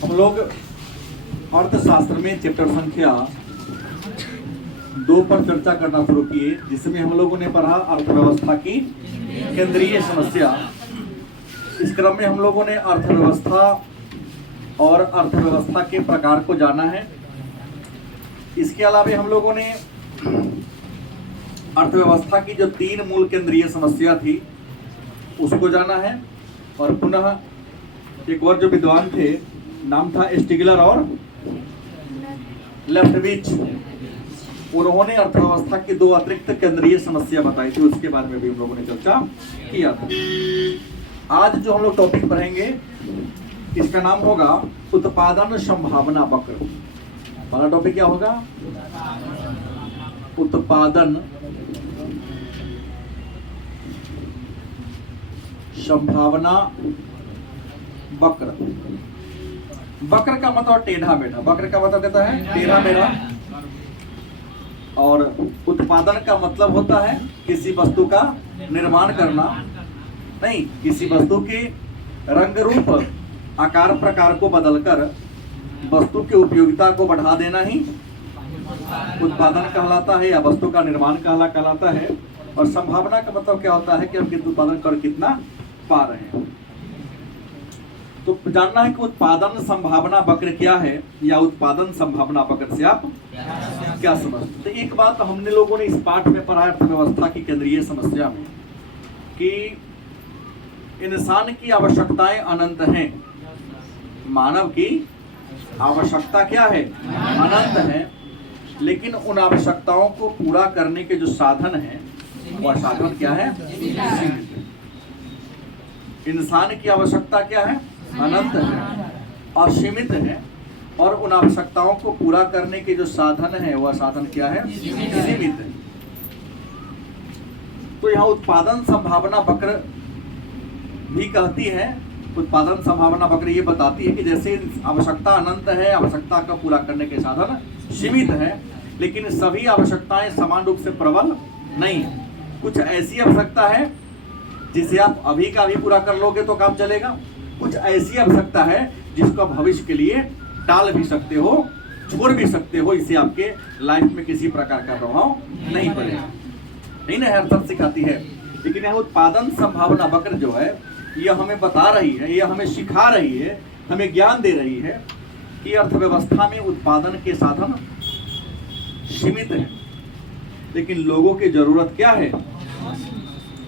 हम लोग अर्थशास्त्र में चैप्टर संख्या 2 पर चर्चा करना शुरू किए, जिसमें हम लोगों ने पढ़ा अर्थव्यवस्था की केंद्रीय समस्या। इस क्रम में हम लोगों ने अर्थव्यवस्था और अर्थव्यवस्था के प्रकार को जाना है। इसके अलावा हम लोगों ने अर्थव्यवस्था की जो 3 मूल केंद्रीय समस्या थी उसको जाना है। और पुनः एक और जो विद्वान थे, नाम था स्टिगलर और लेफ्टविच, उन्होंने अर्थव्यवस्था की 2 अतिरिक्त केंद्रीय समस्या बताई थी, उसके बारे में भी हम लोगों ने चर्चा किया था। आज जो हम लोग टॉपिक पढ़ेंगे इसका नाम होगा उत्पादन संभावना वक्र। पहला टॉपिक क्या होगा? उत्पादन संभावना वक्र। वक्र का मतलब टेढ़ा मेढ़ा, वक्र का मतलब देता है टेढ़ा मेढ़ा। और उत्पादन का मतलब होता है किसी वस्तु का निर्माण करना, नहीं, किसी वस्तु के रंग रूप आकार प्रकार को बदलकर वस्तु की उपयोगिता को बढ़ा देना ही उत्पादन कहलाता है या वस्तु का निर्माण कहलाता है। और संभावना का मतलब क्या होता है कि हम उत्पादन कर कितना पा रहे हैं। तो जानना है कि उत्पादन संभावना वक्र क्या है या उत्पादन संभावना वक्र से आप क्या समझते। तो एक बात हमने लोगों ने इस पाठ में पढ़ा अर्थव्यवस्था की केंद्रीय समस्या में कि इंसान की आवश्यकताएं अनंत हैं। मानव की आवश्यकता क्या है? अनंत है। लेकिन उन आवश्यकताओं को पूरा करने के जो साधन हैं वह साधन क्या है? सीमित है। इंसान की आवश्यकता क्या है? अनंत है और सीमित है। और उन आवश्यकताओं को पूरा करने के जो साधन है वह साधन क्या है? सीमित है। तो यहाँ उत्पादन संभावना वक्र भी कहती है, उत्पादन संभावना वक्र ये बताती है कि जैसे आवश्यकता अनंत है, आवश्यकता का पूरा करने के साधन सीमित है, लेकिन सभी आवश्यकताएं समान रूप से प्रबल नहीं है। कुछ ऐसी आवश्यकता है जिसे आप अभी का अभी पूरा कर लोगे तो काम चलेगा, कुछ ऐसी आवश्यकता है जिसको आप भविष्य के लिए टाल भी सकते हो, छोड़ भी सकते हो, इससे आपके लाइफ में किसी प्रकार का प्रभाव नहीं पड़ेगा। नहीं ना, हर सब सिखाती है। लेकिन यह उत्पादन संभावना वक्र जो है यह हमें बता रही है, यह हमें सिखा रही है, हमें ज्ञान दे रही है कि अर्थव्यवस्था में उत्पादन के साधन सीमित है, लेकिन लोगों की जरूरत क्या है?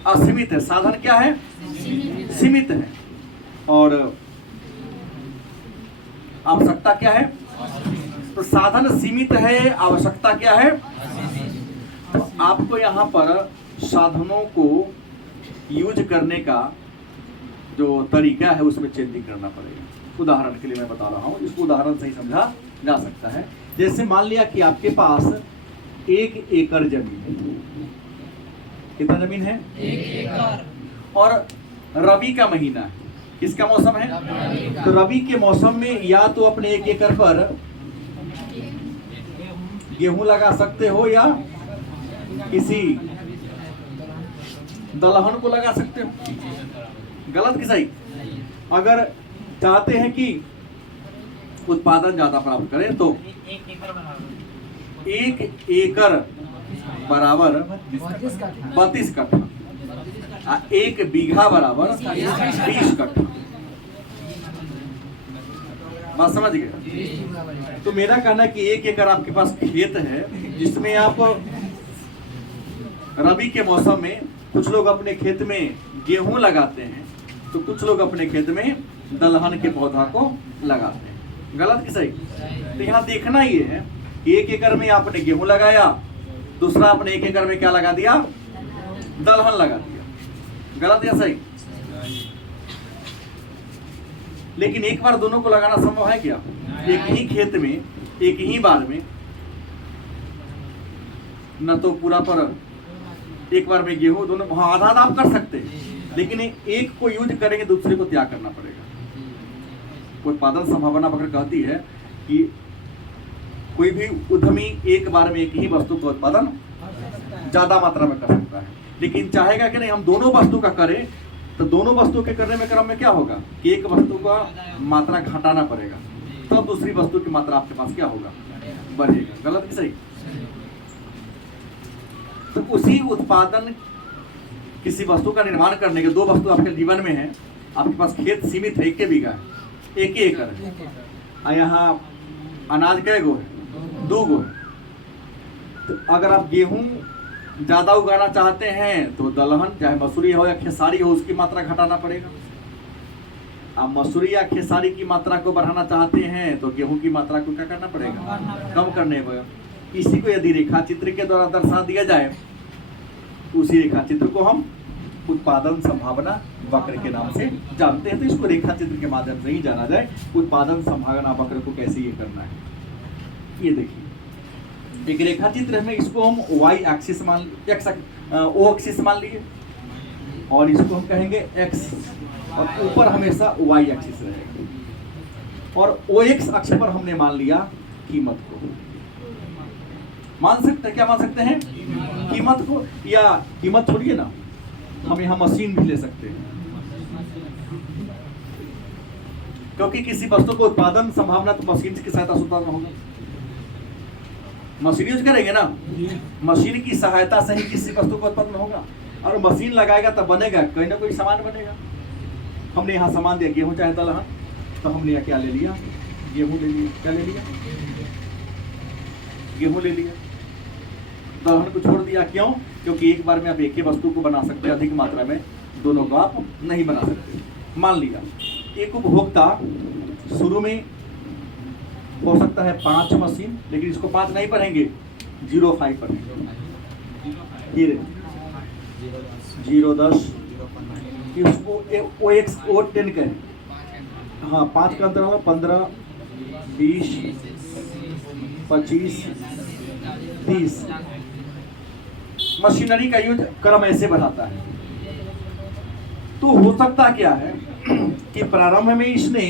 असीमित है। साधन क्या है? सीमित है। और आवश्यकता क्या है? तो साधन सीमित है, आवश्यकता क्या है? तो आपको यहाँ पर साधनों को यूज करने का जो तरीका है उसमें चेंजिंग करना पड़ेगा। उदाहरण के लिए मैं बता रहा हूँ, इसको उदाहरण से ही समझा जा सकता है। जैसे मान लिया कि आपके पास 1 एकड़ जमीन है। कितना जमीन है? 1 एकड़। और रबी का महीना है। किसका मौसम है? तो रबी के मौसम में या तो अपने 1 एकड़ पर गेहूं लगा सकते हो या किसी दलहन को लगा सकते हो। गलत कि सही? अगर चाहते हैं कि उत्पादन ज्यादा प्राप्त करें तो 1 एकड़ बराबर 32 कट्ठा, 1 बीघा बराबर 20 कट्ठा। बात समझ गए? तो मेरा कहना है कि 1 एकड़ आपके पास खेत है जिसमें आप रबी के मौसम में कुछ लोग अपने खेत में गेहूं लगाते हैं, तो कुछ लोग अपने खेत में दलहन के पौधा को लगाते हैं। गलत कि सही? तो यहाँ देखना ये है कि 1 एकड़ में आपने गेहूं लगाया, दूसरा आपने 1 एकड़ में क्या लगा दिया? दलहन लगा दिया। गलत या सही? लेकिन एक बार दोनों को लगाना संभव है क्या? एक ही खेत में एक ही बार में न तो पूरा पर एक बार में गेहूं, दोनों आधा आधा आप कर सकते हैं, लेकिन एक को यूज करेंगे दूसरे को त्याग करना पड़ेगा। उत्पादन संभावना वक्र कहती है कि कोई भी उद्यमी एक बार में एक ही वस्तु का उत्पादन ज्यादा मात्रा में कर सकता है, लेकिन चाहेगा कि नहीं हम दोनों वस्तु का करें, तो दोनों वस्तु के करने में क्रम में क्या होगा कि एक वस्तु का मात्रा घटाना पड़ेगा। तब दूसरी वस्तु की मात्रा आपके पास क्या होगा, बढ़ेगा। गलत कि सही? तो उसी उत्पादन, किसी वस्तु का निर्माण करने के दो वस्तु आपके जीवन में है, आपके पास खेत सीमित है, 1 बीघा है, 1 एकड़ है, और यहाँ अनाज कै गो है, 2 गो है। तो अगर आप गेहूं ज्यादा उगाना चाहते हैं तो दलहन चाहे मसूरी हो या खेसारी हो उसकी मात्रा घटाना पड़ेगा। आप मसूरी या खेसारी की मात्रा को बढ़ाना चाहते हैं तो गेहूं की मात्रा को क्या करना पड़ेगा, कम करने पड़ेगा। इसी को यदि रेखा चित्र के द्वारा दर्शा दिया जाए तो उसी रेखा चित्र को हम उत्पादन संभावना वक्र के नाम से जानते हैं। तो इसको रेखा चित्र के माध्यम से ही जाना जाए, उत्पादन संभावना वक्र को कैसे ये करना है। ये देखिए एक रेखा चित्र है, इसको हम y एक्सिस मान, x o एक्सिस मान लिए, और इसको हम कहेंगे x, और ऊपर हमेशा y एक्सिस रहेगा, और OX अक्ष पर हमने मान लिया कीमत को। मान सकते हैं, क्या मान सकते हैं, कीमत को, या कीमत छोड़िए ना, हम यहाँ मशीन भी ले सकते हैं, क्योंकि किसी वस्तु को उत्पादन संभावना तो मशीन की सहायता से उत्पादन होगा। मशीन यूज करेंगे ना, मशीन की सहायता से ही किसी वस्तु को उत्पन्न होगा, और मशीन लगाएगा तब बनेगा, कोई ना कोई सामान बनेगा। हमने यहाँ सामान दिया गेहूं चाहे दलहन, तो हमने यहाँ क्या ले लिया, गेहूं ले लिया, क्या ले लिया, गेहूं ले लिया, दलहन को छोड़ दिया। क्यों? क्योंकि एक बार में आप एक ही वस्तु को बना सकते हैं, अधिक मात्रा में दोनों को आप नहीं बना सकते। मान लिया एक उपभोक्ता शुरू में हो सकता है 5 मशीन, लेकिन इसको 5 नहीं पढ़ेंगे, 05 पढ़ेंगे, फिर 010, इसको OX O10 कहें। हाँ, 5 का अंतर होगा 15, 20, 25, 30। मशीनरी का यूज क्रम ऐसे बढ़ाता है। तो हो सकता क्या है कि प्रारंभ में इसने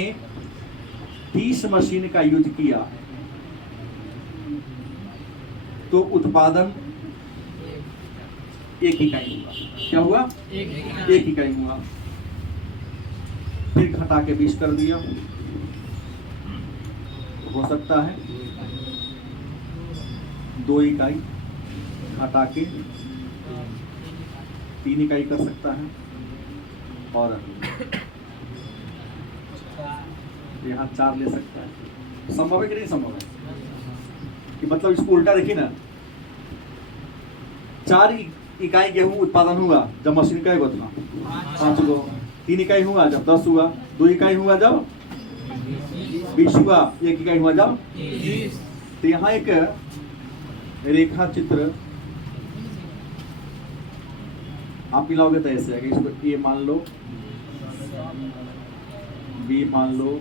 30 मशीन का यूज किया, तो उत्पादन 1 इकाई हुआ। क्या हुआ? 1 इकाई हुआ। फिर घटा के 20 कर दिया, हो सकता है 2 इकाई, घटा के 3 इकाई कर सकता है, और यहाँ 4 ले सकता है। संभव है कि नहीं संभव है? कि मतलब इसको उल्टा देखिए ना, 4 इकाई गेहूं उत्पादन हुआ जब मशीन का उतना 5 गो, 3 इकाई हुआ जब 10 हुआ, 2 इकाई हुआ जब 20 हुआ, 1 इकाई हुआ जब 20। तो यहाँ एक रेखा चित्र आप मिलाओगे तो ऐसे है, इसको ए मान लो, बी मान लो,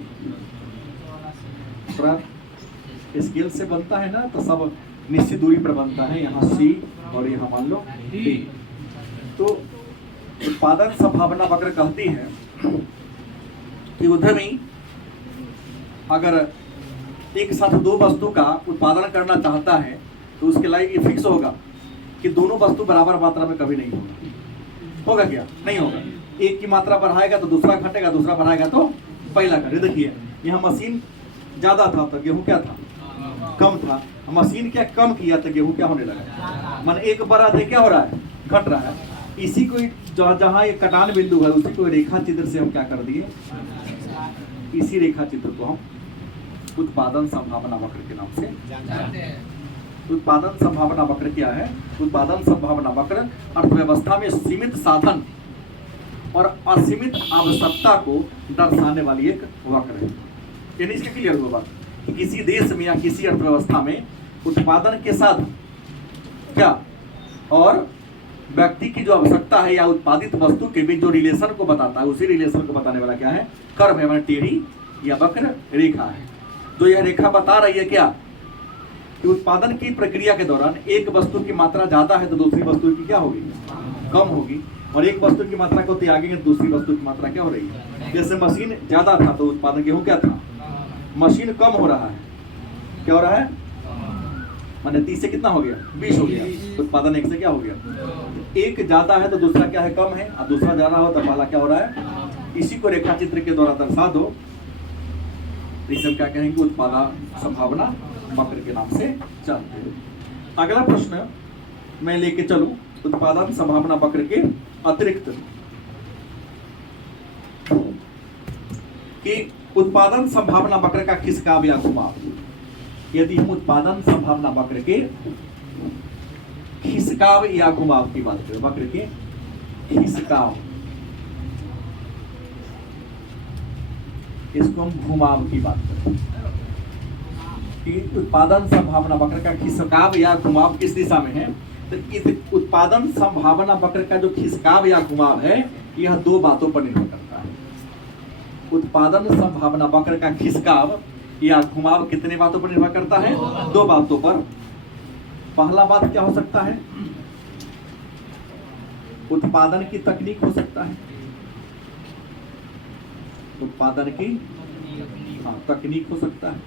स्केल से बनता है ना, तो सब निश्चित दूरी पर बनता है, यहाँ सी और यहाँ मान लो डी। तो उत्पादन संभावना वक्र कहती है कि उद्यमी अगर एक साथ 2 वस्तु का उत्पादन करना चाहता है तो उसके लिए ये फिक्स होगा कि दोनों वस्तु बराबर मात्रा में कभी नहीं होगा। होगा क्या? नहीं होगा। एक की मात्रा बढ़ाएगा तो दूसरा घटेगा, दूसरा बढ़ाएगा तो पहला घटे। देखिए यहाँ मशीन ज्यादा था तो गेहूं क्या था? कम था। मशीन क्या कम किया तो गेहूं क्या होने लगा? मन एक बढ़ा थे क्या हो रहा है? घट रहा है। इसी को जहाँ ये कटान बिंदु है उसी को रेखा चित्र से हम क्या कर दिए, इसी रेखा चित्र को हम उत्पादन संभावना वक्र के नाम से जानते हैं। उत्पादन संभावना वक्र क्या है? उत्पादन संभावना वक्र अर्थव्यवस्था में सीमित साधन और असीमित आवश्यकता को दर्शाने वाली एक वक्र है। यानी इसके क्लियर हुआ बात कि किसी देश में या किसी अर्थव्यवस्था में उत्पादन के साथ क्या और व्यक्ति की जो आवश्यकता है या उत्पादित वस्तु के बीच जो रिलेशन को बताता है, उसी रिलेशन को बताने वाला क्या है? कर्व है, मतलब टेढ़ी या वक्र रेखा है। जो यह रेखा बता रही है क्या कि उत्पादन की प्रक्रिया के दौरान एक वस्तु की मात्रा ज्यादा है तो दूसरी वस्तु की क्या होगी? कम होगी। और एक वस्तु की मात्रा को त्यागेंगे तो दूसरी वस्तु की मात्रा क्या हो रही है? जैसे मशीन ज्यादा था तो उत्पादन गेहूं क्या था? मशीन कम हो रहा है, क्या हो रहा है? मैंने 30 से कितना हो गया? 20 हो गया। उत्पादन 1 से क्या हो गया? एक ज्यादा है तो दूसरा क्या है? कम है। और दूसरा ज्यादा हो तो पहला क्या हो रहा है? इसी को रेखा चित्र के द्वारा दर्शा दो। इसे हम क्या कहेंगे, उत्पादन संभावना वक्र के नाम से जानते हैं। अगला प्रश्न मैं लेके चलूं उत्पादन संभावना वक्र के अतिरिक्त कि उत्पादन संभावना वक्र का खिसकाव या घुमाव। यदि हम उत्पादन संभावना वक्र के खिसकाव या घुमाव की बात करें, वक्र के खिसकाव, इसको हम घुमाव की बात करें कि उत्पादन संभावना वक्र का खिसकाव या घुमाव किस दिशा में है, तो इस उत्पादन संभावना वक्र का जो खिसकाव या घुमाव है यह दो बातों पर निर्भर करता है। उत्पादन संभावना वक्र का खिसकाव या घुमाव कितने बातों पर निर्भर करता है, दो बातों पर। पहला बात क्या हो सकता है, उत्पादन की तकनीक हो सकता है, उत्पादन की तकनीक हो सकता है।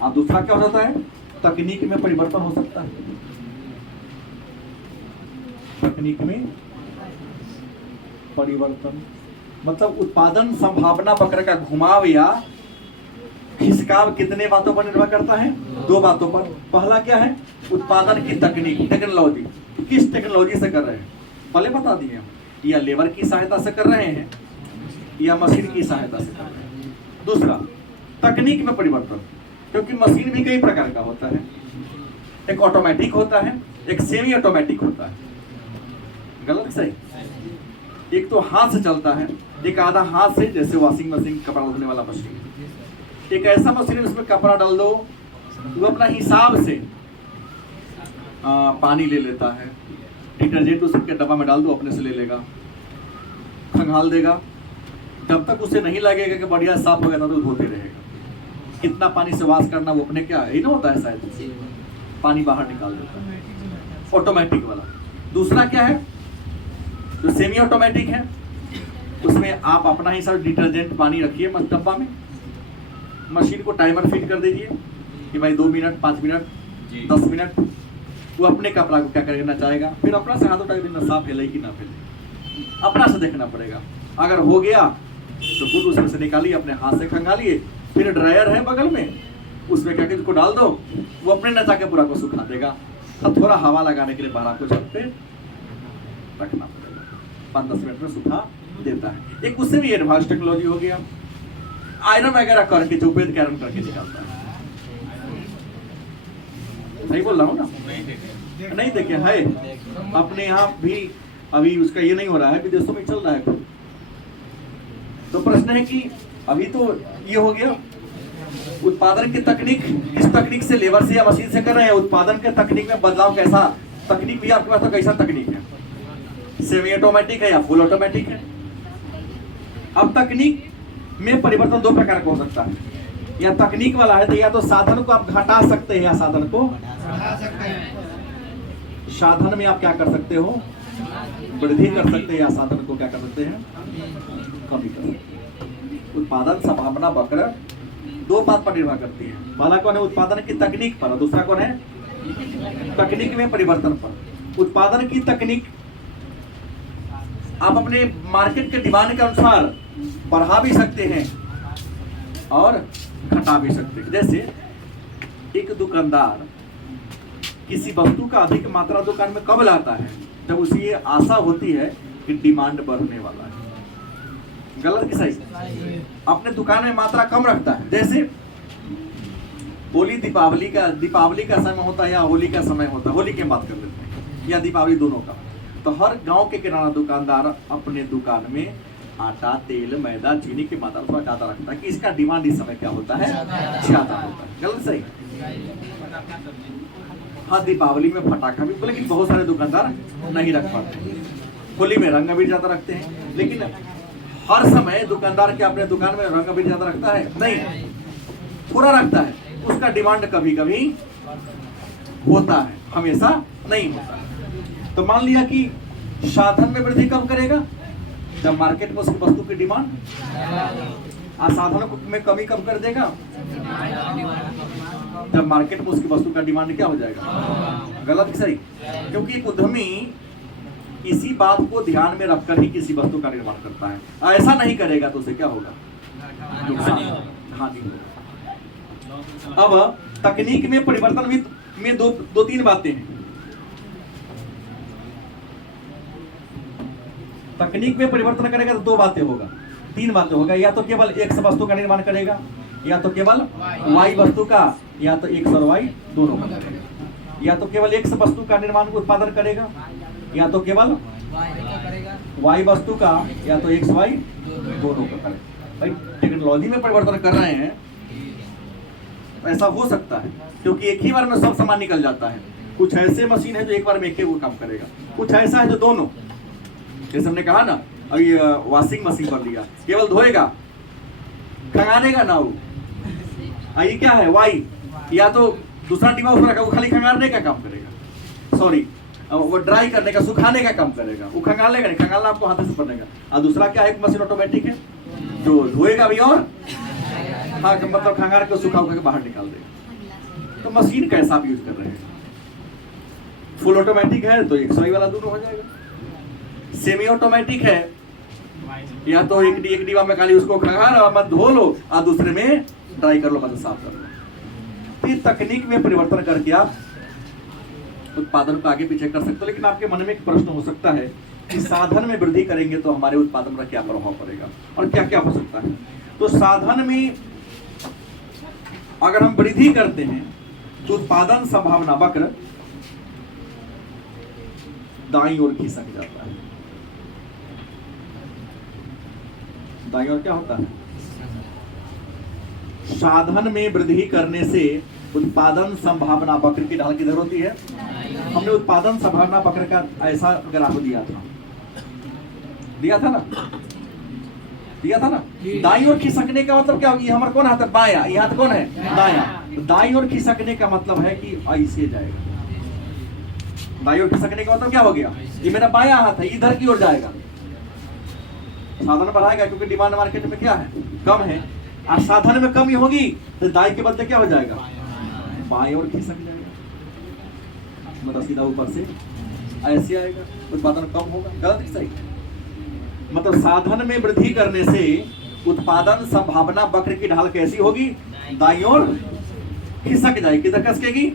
और दूसरा क्या हो सकता है, तकनीक में परिवर्तन हो सकता है, तकनीक में परिवर्तन। मतलब उत्पादन संभावना वक्र का घुमाव या खिसकाव कितने बातों पर निर्भर करता है, दो बातों पर। पहला क्या है, उत्पादन की तकनीक, टेक्नोलॉजी, किस टेक्नोलॉजी से कर रहे हैं पहले बता दिए हम, या लेबर की सहायता से कर रहे हैं या मशीन की सहायता से कर रहे हैं। दूसरा तकनीक में परिवर्तन, क्योंकि मशीन भी कई प्रकार का होता है, एक ऑटोमेटिक होता है, एक सेमी ऑटोमेटिक होता है, गलत सही। एक तो हाथ से चलता है, एक आधा हाथ से, जैसे वॉशिंग मशीन, कपड़ा धोने वाला मशीन। एक ऐसा मशीन है उसमें कपड़ा डाल दो, वो अपना हिसाब से पानी ले लेता है, डिटर्जेंट उसके डब्बा में डाल दो, अपने से ले लेगा, खंगाल देगा, जब तक उसे नहीं लगेगा कि बढ़िया साफ हो गया तो धोते रहेगा। कितना पानी से वॉश करना वो अपने क्या है, ना होता है शायद, पानी बाहर निकाल देता है, ऑटोमेटिक वाला। दूसरा क्या है, जो सेमी ऑटोमेटिक है, उसमें आप अपना ही सब डिटर्जेंट पानी रखिए डब्बा में, मशीन को टाइमर फिट कर दीजिए कि भाई 2 मिनट, 5 मिनट, 10 मिनट, वो अपने कपड़ा को क्या करना चाहेगा, फिर अपना से हाथ उठा देना, साफ फैले कि ना फैले, अपना से देखना पड़ेगा। अगर हो गया तो खुद उसमें से निकालिए, अपने हाथ से खंगालिए, फिर ड्रायर है बगल में, उसमें क्या उसको डाल दो, वो अपने नचा के पूरा को सुखा देगा। अब थोड़ा हवा लगाने के लिए बाहर को छत पे रखना पड़ेगा, 5-10 मिनट में सुखा देता है। एक उससे भी एडवांस टेक्नोलॉजी हो गया, आयरन वगैरह करके जो पेद कैरन करके निकालता है। नहीं बोल रहा हूँ ना, नहीं देखे है, अपने यहाँ भी अभी उसका ये नहीं हो रहा है, विदेशों में चल रहा है। तो प्रश्न है कि अभी तो ये हो गया उत्पादन की तकनीक, किस तकनीक से, लेबर से या मशीन से कर रहे हैं। उत्पादन के तकनीक में बदलाव कैसा, तकनीक भी आपके पास तो कैसा तकनीक है, सेमी ऑटोमेटिक है या फुल ऑटोमेटिक है। अब तकनीक में परिवर्तन दो प्रकार का हो सकता है, या तकनीक वाला है तो या तो साधन को आप घटा सकते हैं या साधन को बढ़ा सकते हैं। साधन में आप क्या कर सकते हो, वृद्धि कर सकते हैं, या साधन को क्या कर सकते हैं, कमी कर सकते हैं। उत्पादन संभावना वक्र दो बात पर निर्भर करती है, पहला कौन है, उत्पादन की तकनीक पर, और दूसरा कौन है, तकनीक में परिवर्तन पर। उत्पादन की तकनीक आप अपने मार्केट के डिमांड के अनुसार बढ़ा भी सकते हैं और घटा भी सकते हैं। जैसे एक दुकानदार किसी वस्तु का अधिक मात्रा दुकान में कब लाता है, जब उसे ये आशा होती है कि डिमांड बढ़ने वाला है, गलत कि सही। अपने दुकान में मात्रा कम रखता है, जैसे होली दीपावली का समय होता है या होली का समय होता है, होली की बात कर लेते हैं, या दीपावली, दोनों का। तो हर गांव के किराना दुकानदार अपने दुकान में आटा, तेल, मैदा, चीनी की मात्रा थोड़ा ज्यादा रखता है कि इसका डिमांड इस समय क्या होता है, ज्यादा होता है, गलत सही। हाँ, दीपावली में पटाखा भी, लेकिन बहुत सारे दुकानदार नहीं रख पाते। होली में रंग अबीर ज्यादा रखते हैं, लेकिन हर समय दुकानदार के अपने दुकान में रंग अबीर ज्यादा रखता है नहीं, थोड़ा रखता है, उसका डिमांड कभी कभी होता है, हमेशा नहीं होता। तो मान लिया कि साधन में वृद्धि कब करेगा, जब मार्केट में उसकी वस्तु की डिमांड, साधन में कमी कब कर देगा, जब मार्केट में उसकी वस्तु का डिमांड क्या हो जाएगा, गलत सही। क्योंकि एक उद्यमी इसी बात को ध्यान में रखकर ही किसी वस्तु का निर्माण करता है, ऐसा नहीं करेगा तो उसे क्या होगा, हानि होगा। अब तकनीक में परिवर्तन भी में दो तीन बातें हैं। तकनीक में परिवर्तन करेगा तो दो बातें होगा, तीन बातें होगा। या तो केवल एक्स वस्तु का निर्माण करेगा, या तो केवल वाई वस्तु का, या तो एक्स और वाई दोनों का करेगा। या तो केवल एक्स वस्तु का निर्माण उत्पादन करेगा, या तो केवल वाई वस्तु का, या तो एक्स वाई दोनों का करेगा। भाई टेक्नोलॉजी में परिवर्तन कर रहे हैं, ऐसा हो सकता है क्योंकि एक ही बार में सब सामान निकल जाता है। कुछ ऐसे मशीन है जो एक बार में एक ही वो काम करेगा, कुछ ऐसा है जो दोनों, जैसे हमने कहा ना अभी वॉशिंग मशीन कर लिया, केवल धोएगा, खंगारेगा ना वो। ये क्या है वाई, या तो दूसरा डिब्बा उसमें रखा, वो खाली खंगारने का काम करेगा, सॉरी वो ड्राई करने का, सुखाने का काम करेगा, वो खंगाल लेगा नहीं, खंगालना आपको हाथ से पड़ेगा। और दूसरा क्या है, एक मशीन ऑटोमेटिक है जो धोएगा भी और हाँ मतलब खंगार के सुखा के बाहर निकाल देगा। तो मशीन कैसा आप यूज कर रहे हैं, फुल ऑटोमेटिक है तो एक वाला दोनों हो जाएगा, सेमी ऑटोमेटिक है या तो एक डिब्बा में खाली उसको खंगार और मत धो लो और दूसरे में ड्राई कर लो, मतलब साफ कर लो। तो ये तकनीक में परिवर्तन करके आप उत्पादन को आगे पीछे कर सकते हो। लेकिन आपके मन में एक प्रश्न हो सकता है कि साधन में वृद्धि करेंगे तो हमारे उत्पादन पर क्या प्रभाव पड़ेगा और क्या क्या हो सकता है। तो साधन में अगर हम वृद्धि करते हैं तो उत्पादन संभावना वक्र दाईं ओर खिसक जाता है। दाईं ओर क्या होता है, साधन में वृद्धि करने से उत्पादन संभावना वक्र की ढाल किधर होती है। हमने उत्पादन संभावना वक्र का ऐसा ग्राफ दिया था ना, दाईं ओर खिसकने का मतलब क्या होगी, हमारा कौन हाथ है, बायां, ये हाथ कौन है, दायां। तो दाईं ओर खिसकने का मतलब है कि ऐसे जाएगा। दाईं ओर खिसकने का मतलब क्या हो गया, ये मेरा बायां हाथ है, इधर की ओर जाएगा। साधन बढ़ाएगा क्योंकि डिमांड मार्केट में क्या है, कम है, और साधन में कमी होगी तो दाईं के बदले क्या हो जाएगा, बाएं ओर खिसक जाएगा, मतलब सीधा ऊपर से ऐसे आएगा, उत्पादन कम होगा। गलत कि सही, मतलब साधन में वृद्धि करने से उत्पादन संभावना वक्र की ढाल कैसी होगी, दाईं ओर खिसक जाएगी। किधर खिसकेगी,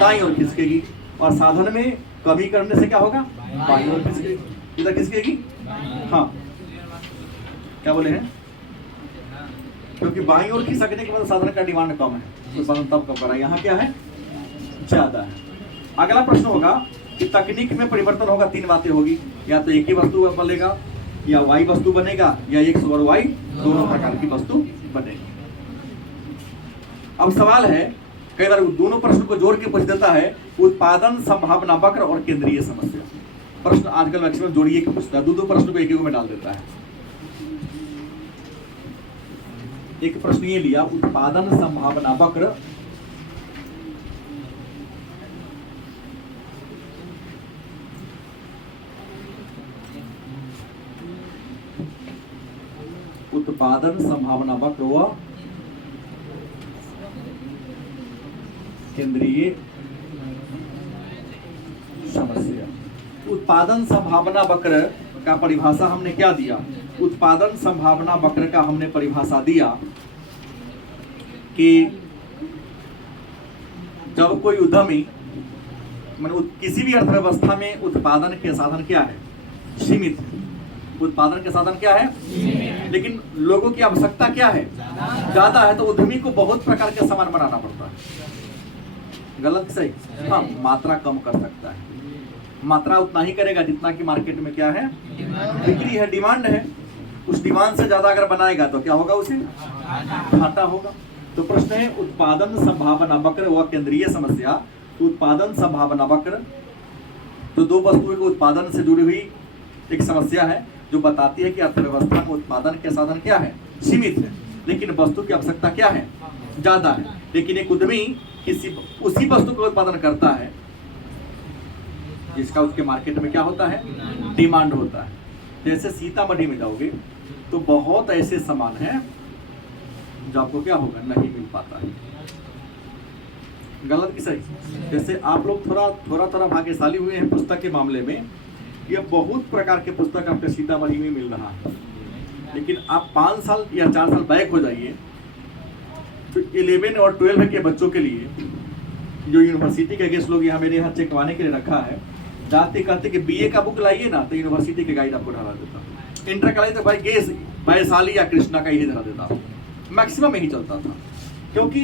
दाईं ओर खिसकेगी। और साधन में कमी करने से क्या होगा, बाईं ओर खिसकेगी। किधर खिसकेगी, हाँ क्या बोले हैं, क्योंकि बाईं ओर खिसकने के बाद साधन का डिमांड कम है, उत्पादन तब कम करा, यहाँ क्या है, ज्यादा है। अगला प्रश्न होगा कि तकनीक में परिवर्तन होगा, तीन बातें होगी, या तो एक ही वस्तु बनेगा, या वाई वस्तु बनेगा, या एक्स और वाई दोनों प्रकार की वस्तु बनेगी। अब सवाल है, कई बार दोनों प्रश्न को जोड़ के पूछ देता है, उत्पादन संभावना वक्र और केंद्रीय समस्या। प्रश्न आजकल मैक्सिमम जोड़िए के पूछता है, दो प्रश्न को एक में डाल देता है। एक प्रश्न ये लिया, उत्पादन संभावना वक्र उत्पादन संभावना वक्र व केंद्रीय समस्या। उत्पादन संभावना वक्र का परिभाषा हमने क्या दिया, उत्पादन संभावना वक्र का हमने परिभाषा दिया कि जब कोई उद्यमी किसी भी अर्थव्यवस्था में उत्पादन के साधन क्या है, सीमित है। उत्पादन के साधन क्या है, लेकिन लोगों की आवश्यकता क्या है, ज्यादा है, तो उद्यमी को बहुत प्रकार के सामान बनाना पड़ता है। गलत सही, हाँ मात्रा कम कर सकता है, मात्रा उतना ही करेगा जितना कि मार्केट में क्या है, बिक्री है, डिमांड है। उस डिमांड से ज्यादा अगर बनाएगा तो क्या होगा, उसे घाटा होगा। तो प्रश्न है उत्पादन संभावना वक्र व केंद्रीय समस्या। तो उत्पादन संभावना वक्र तो दो वस्तुओं के उत्पादन से जुड़ी हुई एक समस्या है जो बताती है कि अर्थव्यवस्था में उत्पादन के साधन क्या है, सीमित है, लेकिन वस्तु की आवश्यकता क्या है, ज्यादा है। लेकिन एक उद्यमी उसी वस्तु का उत्पादन करता है जिसका उसके मार्केट में क्या होता है, डिमांड होता है। जैसे सीतामढ़ी में जाओगे तो बहुत ऐसे सामान हैं जो आपको क्या होगा, नहीं मिल पाता है। गलत की सही। जैसे आप लोग थोड़ा भाग्यशाली हुए हैं पुस्तक के मामले में, यह बहुत प्रकार के पुस्तक आपके सीतामढ़ी में मिल रहा है। लेकिन आप 5 साल या 4 साल बैक हो जाइए तो 11 और 12 के बच्चों के लिए जो यूनिवर्सिटी के गेस्ट लोग यहाँ मेरे यहाँ चेकवाने के लिए रखा है, जाते कहते कि बीए का बुक लाइए ना तो यूनिवर्सिटी के गाइड आपको ढला देता। इंटर का तो भाई गेस वैशाली या कृष्णा का ही धरा देता, मैक्सिमम यही चलता था, क्योंकि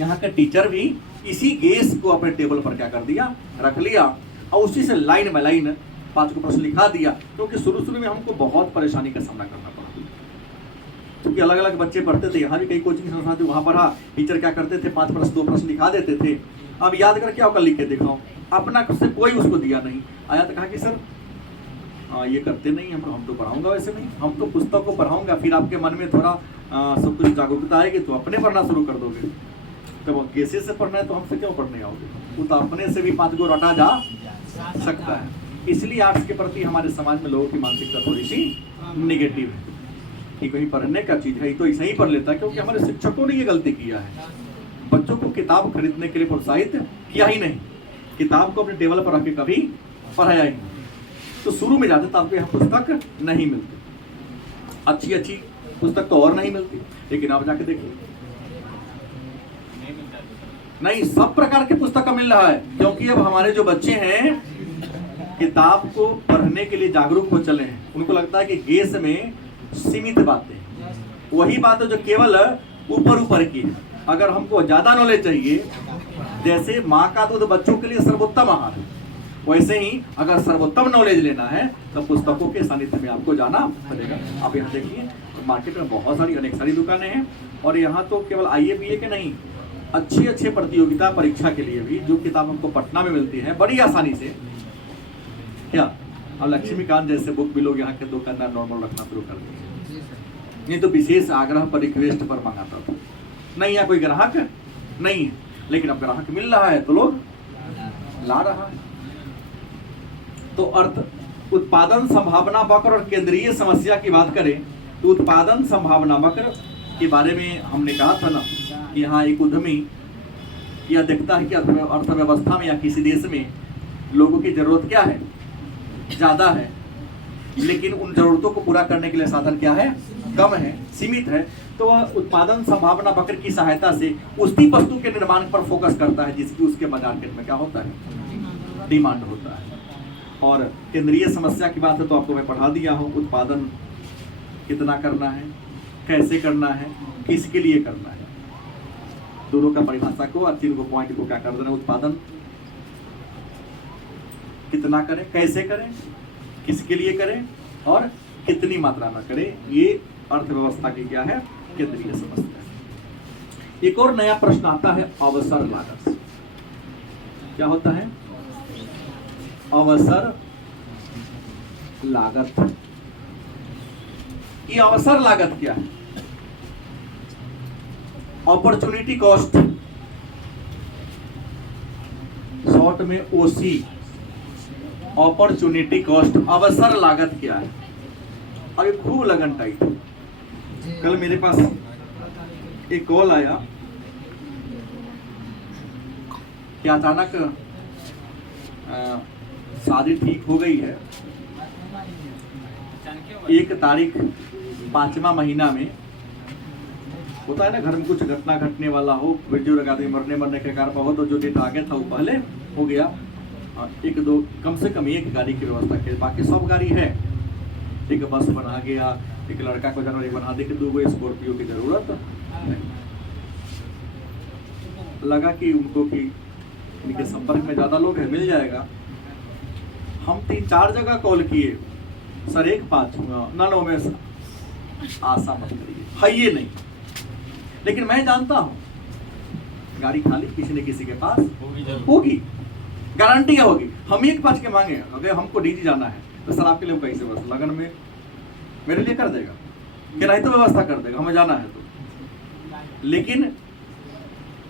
यहाँ का टीचर भी इसी गेस को अपने टेबल पर क्या कर दिया, रख लिया और उसी से लाइन बाय लाइन 5 को प्रश्न लिखा दिया। क्योंकि शुरू में हमको बहुत परेशानी का सामना करना पड़ा, क्योंकि अलग अलग बच्चे पढ़ते थे, यहाँ भी कई कोचिंग संस्थान थे, वहाँ पढ़ा, टीचर क्या करते थे 5 प्रश्न 2 प्रश्न लिखा देते थे, अब याद करके आओ कल लिख के दिखाओ, अपना से कोई उसको दिया नहीं। आया तो कहा कि सर ये करते नहीं, हम तो पढ़ाऊंगा वैसे नहीं, हम तो पुस्तक को पढ़ाऊंगा, फिर आपके मन में थोड़ा सब कुछ जागरूकता आएगी तो अपने पढ़ना शुरू कर दोगे। तो वो कैसे से पढ़ना है तो हमसे क्यों पढ़ने आओगे, वो तो अपने से भी 5 गो रटा जा सकता है। इसलिए आर्ट्स के प्रति हमारे समाज में लोगों की मानसिकता थोड़ी सी निगेटिव है कि कहीं पढ़ने का चीज है तो ऐसा ही पढ़ लेता है, क्योंकि हमारे शिक्षकों ने ये गलती किया है, बच्चों को किताब खरीदने के लिए प्रोत्साहित किया ही नहीं, किताब को अपने टेबल पर रख के कभी पढ़ाया ही नहीं। तो शुरू में जाते तो आपको यहाँ पुस्तक नहीं मिलती, अच्छी अच्छी पुस्तक तो और नहीं मिलती, लेकिन आप जाके देखिए नहीं, सब प्रकार के पुस्तक का मिल रहा है, क्योंकि अब हमारे जो बच्चे हैं किताब को पढ़ने के लिए जागरूक हो चले हैं। उनको लगता है कि गेस में सीमित बातें, वही बात है जो केवल ऊपर ऊपर की है। अगर हमको ज्यादा नॉलेज चाहिए, जैसे माँ का दूध बच्चों के लिए सर्वोत्तम आहार है, वैसे ही अगर सर्वोत्तम नॉलेज लेना है तो पुस्तकों के सानिध्य में आपको जाना पड़ेगा। आप यहाँ देखिए मार्केट में बहुत सारी अनेक सारी दुकानें हैं, और यहाँ तो केवल आईए बीए के नहीं, अच्छे अच्छे प्रतियोगिता परीक्षा के लिए भी जो किताब हमको पटना में मिलती है बड़ी आसानी से, क्या अब लक्ष्मीकांत जैसे बुक भी लोग यहाँ के दुकानदार नॉर्मल रखना शुरू कर दिए, नहीं तो विशेष आग्रह पर रिक्वेस्ट पर मंगाता था। नहीं है कोई ग्राहक नहीं है, लेकिन अब ग्राहक मिल रहा है तो लोग ला रहा है। तो अर्थ उत्पादन संभावना वक्र और केंद्रीय समस्या की बात करें तो उत्पादन संभावना वक्र के बारे में हमने कहा था ना कि यहाँ एक उद्यमी यह देखता है कि अर्थव्यवस्था में या किसी देश में लोगों की जरूरत क्या है, ज्यादा है, लेकिन उन जरूरतों को पूरा करने के लिए साधन क्या है, कम है, सीमित है। तो वह उत्पादन संभावना वक्र की सहायता से उसी वस्तु के निर्माण पर फोकस करता है जिसकी उसके मार्केट में क्या होता है, डिमांड होता है। और केंद्रीय समस्या की बात है तो आपको मैं पढ़ा दिया हूँ, उत्पादन कितना करना है, कैसे करना है, किसके लिए करना है, दोनों का परिभाषा को और 3 पॉइंट को क्या कर देना। उत्पादन कितना करें, कैसे करें, किसके लिए करें और कितनी मात्रा में करें, ये अर्थव्यवस्था की क्या है, केंद्रीय समस्या। एक और नया प्रश्न आता है अवसर लागत। क्या होता है अवसर लागत? ये अवसर लागत क्या है? अपॉर्चुनिटी कॉस्ट, शॉर्ट में ओसी, अपॉर्चुनिटी कॉस्ट, अवसर लागत क्या है? अभी खूब लगन टाइट। कल मेरे पास एक कॉल आया कि अचानक शादी ठीक हो गई है, 1 तारीख 5वां महीना में, होता है ना घर में कुछ घटना घटने वाला हो, बुजुर्ग आदमी मरने के कारण हो, तो जो डेट आगे था वो पहले हो गया। 1-2 कम से कम 1 गाड़ी की व्यवस्था की, बाकी सब गाड़ी है, एक बस बना गया, एक लड़का को जनवरी बना दे, 2 स्कॉर्पियो की जरूरत नहीं। लगा कि उनको कि इनके संपर्क में ज्यादा लोग हैं, मिल जाएगा। हम 3-4 जगह कॉल किए, सर 1 पाँचूंगा ना, में आशा मत करिए, है ये नहीं। लेकिन मैं जानता हूं गाड़ी खाली किसी न किसी के पास होगी, गारंटी होगी। हम 1 पाँच के मांगे, अगर हमको डीजी जाना है तो सर आपके लिए कैसे, बस लगन में मेरे लिए कर देगा, किराए तो व्यवस्था कर देगा, हमें जाना है तो। लेकिन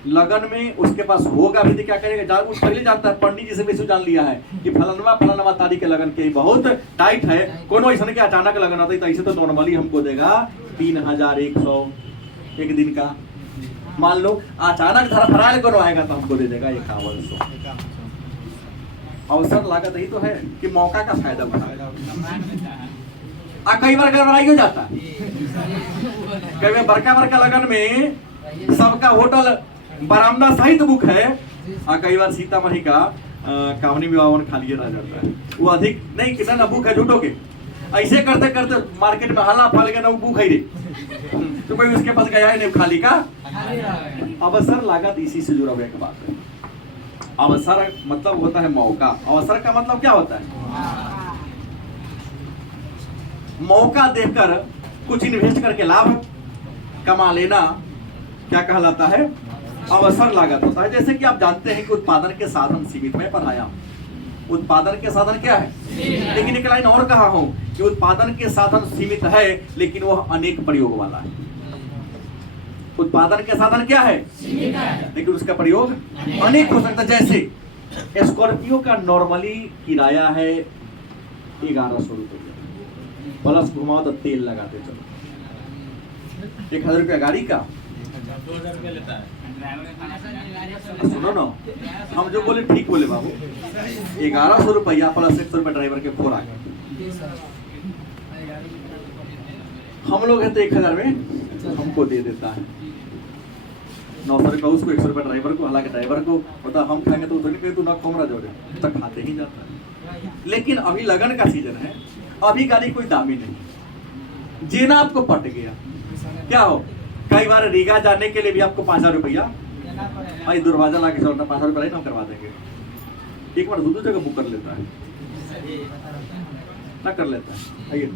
लगन में उसके पास होगा भी तो क्या करेगा, उस पहले जानता है, पंडित जी से भी जान लिया है कि फलानवा तारीख के लगन के बहुत टाइट है, कोनो ऐसा के अचानक लगन आता है, तो ऐसे तो नॉर्मली हमको देगा 3100 एक दिन का। मान लो अचानक धरफरायल करो आएगा तो हमको दे देगा 5100। अवसर लागत ही तो है कि मौका का फायदा बढ़ाएगा। कई बार गड़बड़ाई हो जाता है। कई बार बड़का बड़का लगन में सबका होटल बरामदा सहित बुक है, कई बार सीतामढ़ी का कामनी विवाह खाली रह जाता है। वो अधिक नहीं कितना ना बुक है झूठो के, ऐसे करते करते मार्केट में हल्ला फैल गया ना, वो बुक है रे तो कोई उसके पास गया है नहीं, खाली का। अवसर लागत इसी से जुड़ा हुआ एक बात है। अवसर मतलब होता है मौका, अवसर का मतलब क्या होता है? मौका देखकर कुछ इन्वेस्ट करके लाभ कमा लेना क्या कहलाता है? अवसर लागत होता है। जैसे कि आप जानते हैं कि उत्पादन के साधन सीमित, मैं पढ़ाया उत्पादन के साधन क्या है, लेकिन एक लाइन और कहा हूं कि उत्पादन के साधन सीमित है लेकिन वह अनेक प्रयोग वाला है। उत्पादन के साधन क्या है? लेकिन उसका प्रयोग अनेक हो सकता है। जैसे स्कॉर्पियो का नॉर्मली किराया है 1100 रुपये, प्लस घुमाओ तो तेल लगाते चलो 1000 रुपया गाड़ी का। 2000 रुपया लेता है। सुनो ना, हम जो बोले ठीक बोले बाबू, 1100 रुपया प्लस 100 रुपया ड्राइवर के फोर आ गए। हम लोग हैं तो 1000 में हमको दे देता है, 900 रुपया उसको, 100 रुपया ड्राइवर को। हालांकि ड्राइवर को पता हम खाएंगे तो तू ना कमरा जोड़े तो खाते ही जाता है। लेकिन अभी लगन का सीजन है, अभी गाड़ी कोई दामी नहीं, जेना आपको पट गया क्या हो। कई बार रीगा जाने के लिए भी आपको 5000 रुपया भाई दरवाजा ला के चलता, 5000 रुपया ना करवा देंगे। एक बार दो जगह बुक कर लेता है ना, कर लेता है। आइए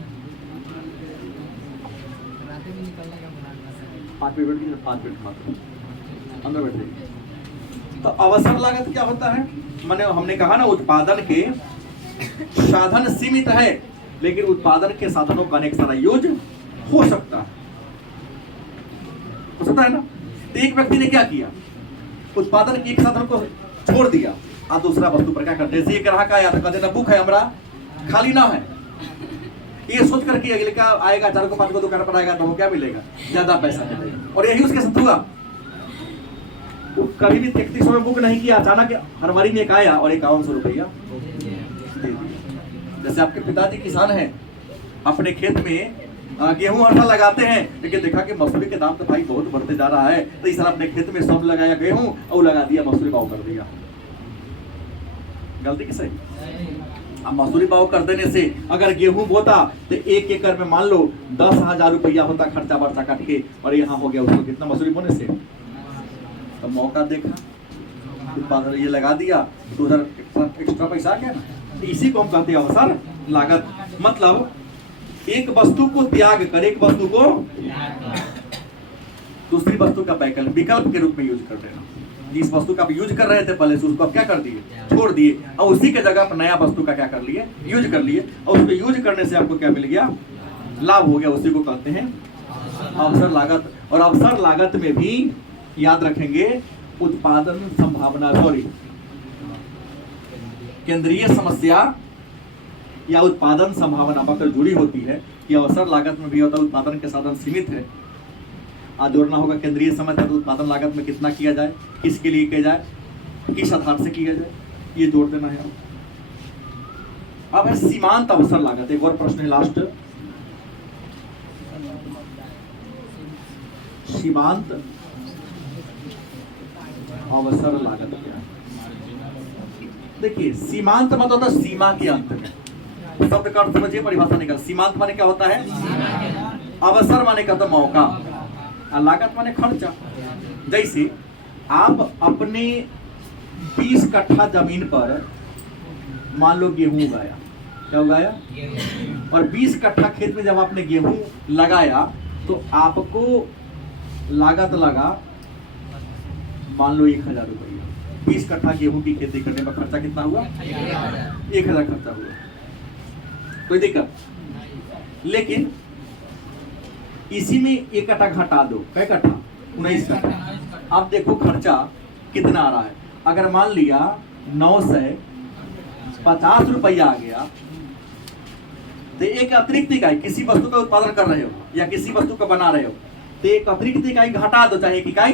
5 मिनट 5 मिनट मात्र अंदर बैठे। तो अवसर लागत क्या होता है? मैंने हमने कहा ना, उत्पादन के साधन सीमित है लेकिन उत्पादन के साधनों का अनेक सारा यूज हो सकता है ना। तो एक व्यक्ति ने क्या किया, उत्पादन के एक साधन को छोड़ दिया और दूसरा वस्तु पर क्या करते, जैसे ग्राहक आया तो कहते ना बुक है हमारा खाली ना है, ये सोच करके अगले का आएगा 4 को 5 को दुकान पर आएगा तो वो क्या मिलेगा, ज्यादा पैसा मिलेगा। और यही उसके साथ हुआ, तो कभी भी 3300 में बुक नहीं किया, अचानक फरवरी में एक आया और 5100 रुपया दे दिया। जैसे आपके पिताजी किसान हैं, अपने खेत में गेहूं हर साल लगाते हैं, लेकिन देखा कि मसूरी के दाम तो भाई बहुत बढ़ते जा रहा है, तो इस साल अपने खेत में सब लगाया गेहूं और लगा दिया मसूरी भाव कर दिया। गलती किसे? अब मसूरी भाव कर देने से अगर गेहूं बोता तो 1 एकड़ में मान लो 10,000 रुपया होता खर्चा बर्चा काट के, और यहाँ हो गया उसको कितना मसूरी बोने से। तो मौका देखा, उत्पादन ये लगा दिया तो उधर एक्स्ट्रा पैसा आ गया ना। तो इसी को हम कहते हैं अवसर लागत। मतलब एक वस्तु को त्याग कर, एक वस्तु को दूसरी वस्तु का विकल्प के रूप में यूज कर देना। जिस वस्तु का आप यूज कर रहे थे पहले से, उसको आप क्या कर दिए, छोड़ दिए, और उसी के जगह पर नया वस्तु का क्या कर लिए, यूज कर लिए, और उसको यूज करने से आपको क्या मिल गया, लाभ हो गया। उसी को कहते हैं अवसर लागत। और अवसर लागत में भी याद रखेंगे उत्पादन संभावना, केंद्रीय समस्या या उत्पादन संभावना पकड़ जुड़ी होती है कि अवसर लागत में भी होता है उत्पादन के साधन सीमित है। जोड़ना होगा केंद्रीय समस्या तो उत्पादन लागत में कितना किया जाए, किसके लिए किया जाए, किस आधार से किया जाए, ये जोड़ देना है। अब है सीमांत अवसर लागत। एक और प्रश्न है लास्ट, सीमांत अवसर लागत क्या है? देखिए सीमांत मतलब होता है सीमा के अंत में। शब्द का अर्थ समझिए, परिभाषा निकल। सीमांत माने क्या होता है? अवसर माने क्या होता है? मौका। और लागत माने खर्चा। जैसे आप अपने 20 कट्ठा जमीन पर मान लो गेहूं उगाया, क्या उगाया, और 20 कट्ठा खेत में जब आपने गेहूं लगाया तो आपको लागत लगा मान लो 1000 रुपया। 20 कट्ठा गेहूं की खेती करने पर खर्चा कितना हुआ? 1000 खर्चा हुआ, कोई दिक्कत। लेकिन इसी में 1 कट्ठा घटा दो, कै कट्ठा? 19 कट्ठा। अब देखो खर्चा कितना आ रहा है। अगर मान लिया 950 रुपया आ गया, तो एक अतिरिक्त इकाई किसी वस्तु का उत्पादन कर रहे हो या किसी वस्तु का बना रहे हो, तो एक अतिरिक्त इकाई घटा दो, चाहे एक इकाई।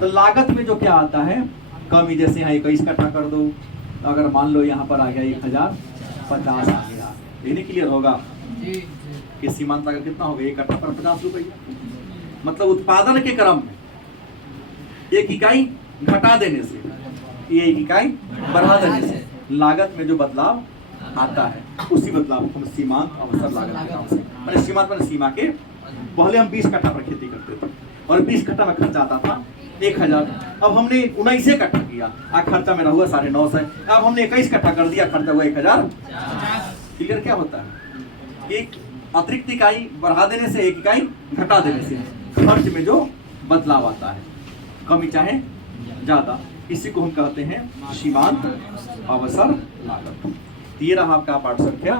तो लागत में जो क्या आता है कमी, जैसे यहाँ 21 कट्ठा कर दो, अगर मान लो यहाँ पर आ गया 1050 आ गया, ये नहीं क्लियर होगा? कि सीमांत लागत कितना हो गया, 1 कट्ठा पर 50 रुपया। मतलब उत्पादन के क्रम में 1 इकाई घटा देने से, ये 1 इकाई बढ़ा देने से लागत में जो बदलाव आता है, उसी बदलाव को हम सीमांत अवसर लागत के नाम से, मैंने सीमांत मैंने सीमा के, पहले हम 20 कट्ठा पर खेती करते थे और 20 कट्ठा में खर्चा आता था 1000। अब हमने 19 कट्ठा किया, खर्चा मेरा हुआ 950। अब हमने 21 कट्ठा कर दिया, खर्चा हुआ 1000। क्लियर क्या होता है? एक अतिरिक्त इकाई बढ़ा देने से, 1 इकाई घटा देने से खर्च में जो बदलाव आता है, कमी चाहे ज्यादा, इसी को हम कहते हैं सीमांत अवसर लागत। ये रहा आपका पाठ संख्या